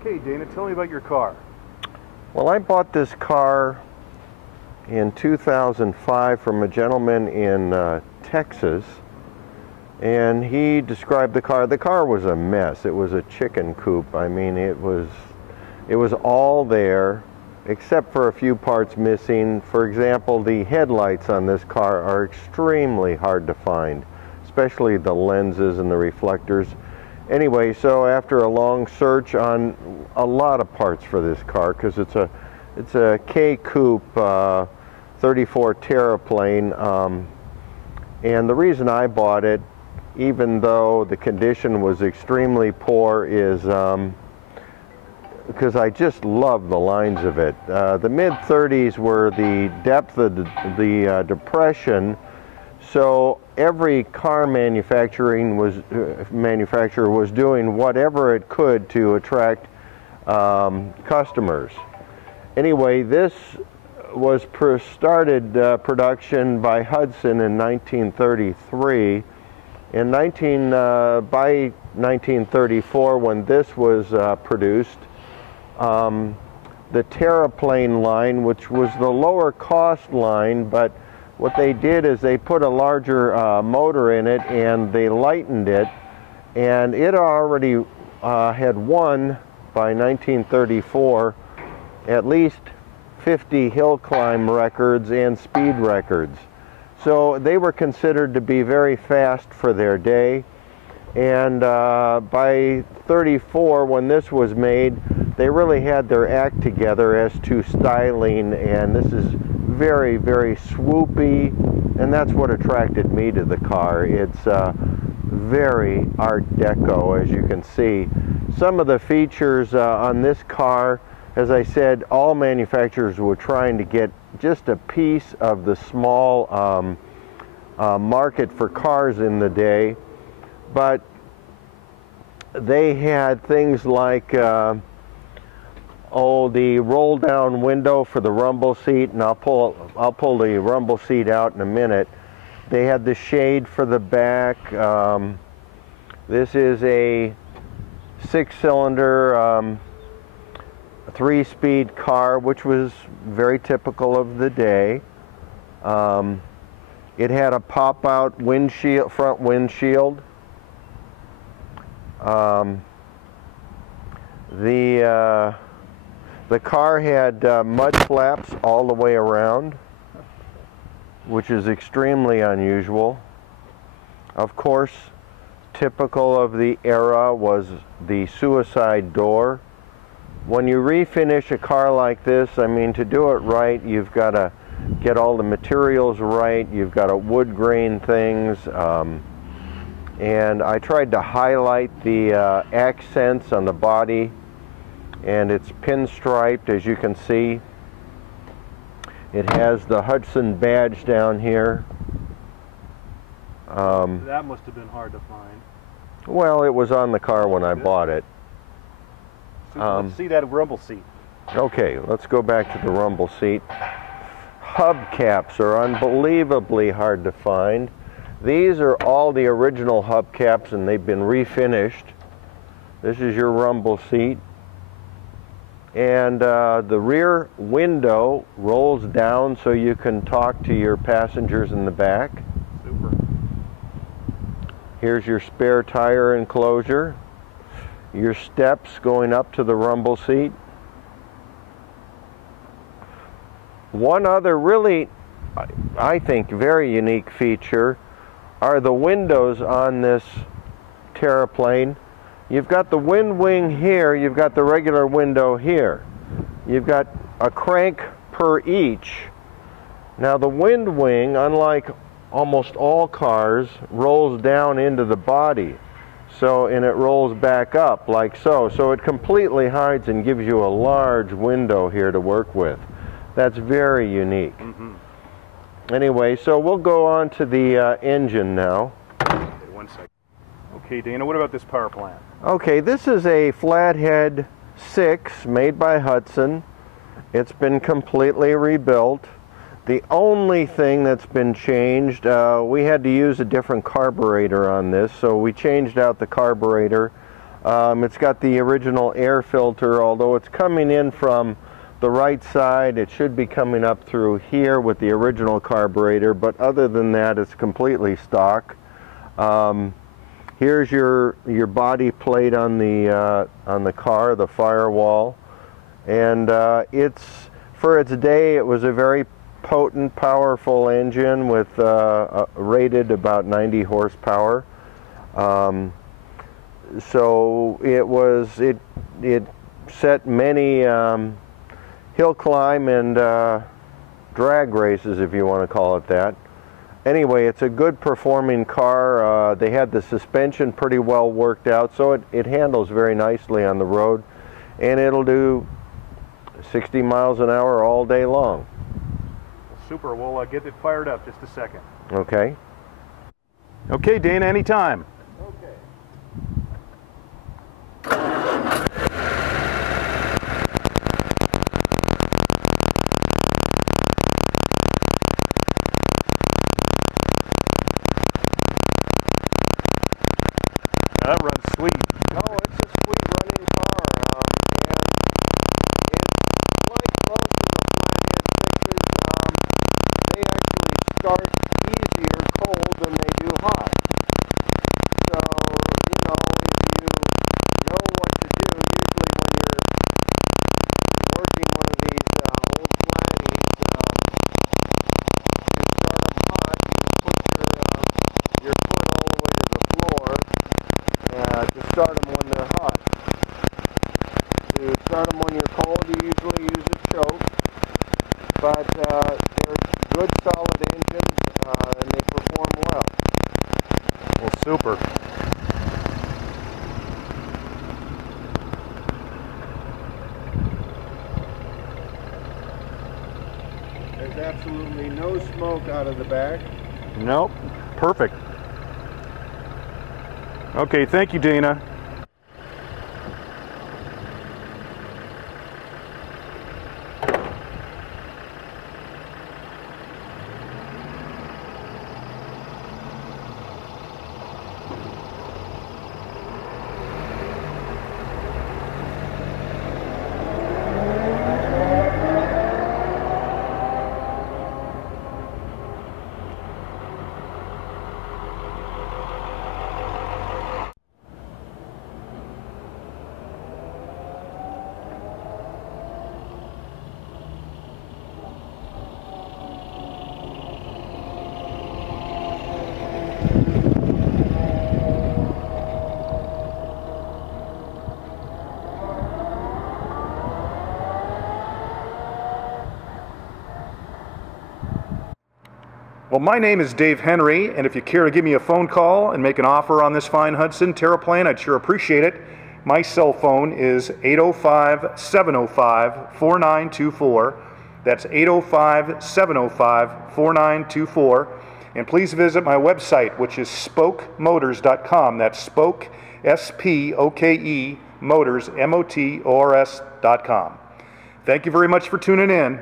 Okay, Dana, tell me about your car. Well, I bought this car in 2005 from a gentleman in Texas, and he described the car. The car was a mess. It was a chicken coop. I mean, it was all there except for a few parts missing. For example, the headlights on this car are extremely hard to find, especially the lenses and the reflectors. Anyway, so after a long search on a lot of parts for this car, because it's a K Coupe 34 Terraplane, and the reason I bought it, even though the condition was extremely poor, is because I just love the lines of it. The mid-30s were the depth of the depression, so every car manufacturer was doing whatever it could to attract customers. Anyway, this was started production by Hudson in 1933. By 1934, when this was produced, the Terraplane line, which was the lower cost line, but what they did is they put a larger motor in it and they lightened it, and it already had won by 1934 at least 50 hill climb records and speed records. So they were considered to be very fast for their day, and by 34, when this was made, they really had their act together as to styling, and this is very, very swoopy, and that's what attracted me to the car. It's very Art Deco, as you can see. Some of the features on this car, as I said, all manufacturers were trying to get just a piece of the small market for cars in the day, but they had things like the roll down window for the rumble seat, and I'll pull the rumble seat out in a minute. They had the shade for the back. This is a 6-cylinder 3-speed car, which was very typical of the day. It had a pop-out windshield, front windshield. The car had mud flaps all the way around, which is extremely unusual. Of course, typical of the era was the suicide door. When you refinish a car like this, I mean, to do it right, you've got to get all the materials right. You've got to wood grain things. And I tried to highlight the accents on the body, and it's pinstriped, as you can see. It has the Hudson badge down here. That must have been hard to find. Well, it was on the car when I bought it. So let's see that rumble seat. Okay, let's go back to the rumble seat. Hubcaps are unbelievably hard to find. These are all the original hubcaps, and they've been refinished. This is your rumble seat. And the rear window rolls down so you can talk to your passengers in the back. Super. Here's your spare tire enclosure. Your steps going up to the rumble seat. One other really, I think, very unique feature are the windows on this Terraplane. You've got the wind wing here, you've got the regular window here. You've got a crank per each. Now the wind wing, unlike almost all cars, rolls down into the body. And it rolls back up like so. So it completely hides and gives you a large window here to work with. That's very unique. Mm-hmm. Anyway, so we'll go on to the engine now. Okay, 1 second. Okay, Dana, what about this power plant? Okay, this is a Flathead 6 made by Hudson. It's been completely rebuilt. The only thing that's been changed, we had to use a different carburetor on this, so we changed out the carburetor. It's got the original air filter, although it's coming in from the right side. It should be coming up through here with the original carburetor, but other than that, it's completely stock. Here's your body plate on the car, the firewall, and for its day, it was a very potent, powerful engine with rated about 90 horsepower. So it set many hill climb and drag races, if you want to call it that. Anyway, it's a good performing car. They had the suspension pretty well worked out, so it handles very nicely on the road, and it'll do 60 miles an hour all day long. Super. We'll get it fired up just a second. Okay. Okay, Dana, anytime. Okay. That runs sweet. No, it's a sweet running car, and it's like most of the flat-end sixes. They actually start easier cold than they do hot. So, you know, if you know what to do, usually when you're working one of these old flatties, you start them hot, you put your foot all the way to the floor to start them when they're hot. To start them when you're cold, you usually use a choke, but they're good, solid engines, and they perform well. Well, super. There's absolutely no smoke out of the back. Nope. Perfect. Okay, thank you, Dana. Well, my name is Dave Henry, and if you care to give me a phone call and make an offer on this fine Hudson Terraplane, I'd sure appreciate it. My cell phone is 805-705-4924. That's 805-705-4924. And please visit my website, which is spokemotors.com. That's spoke, S-P-O-K-E, motors, M-O-T-O-R-S.com. Thank you very much for tuning in.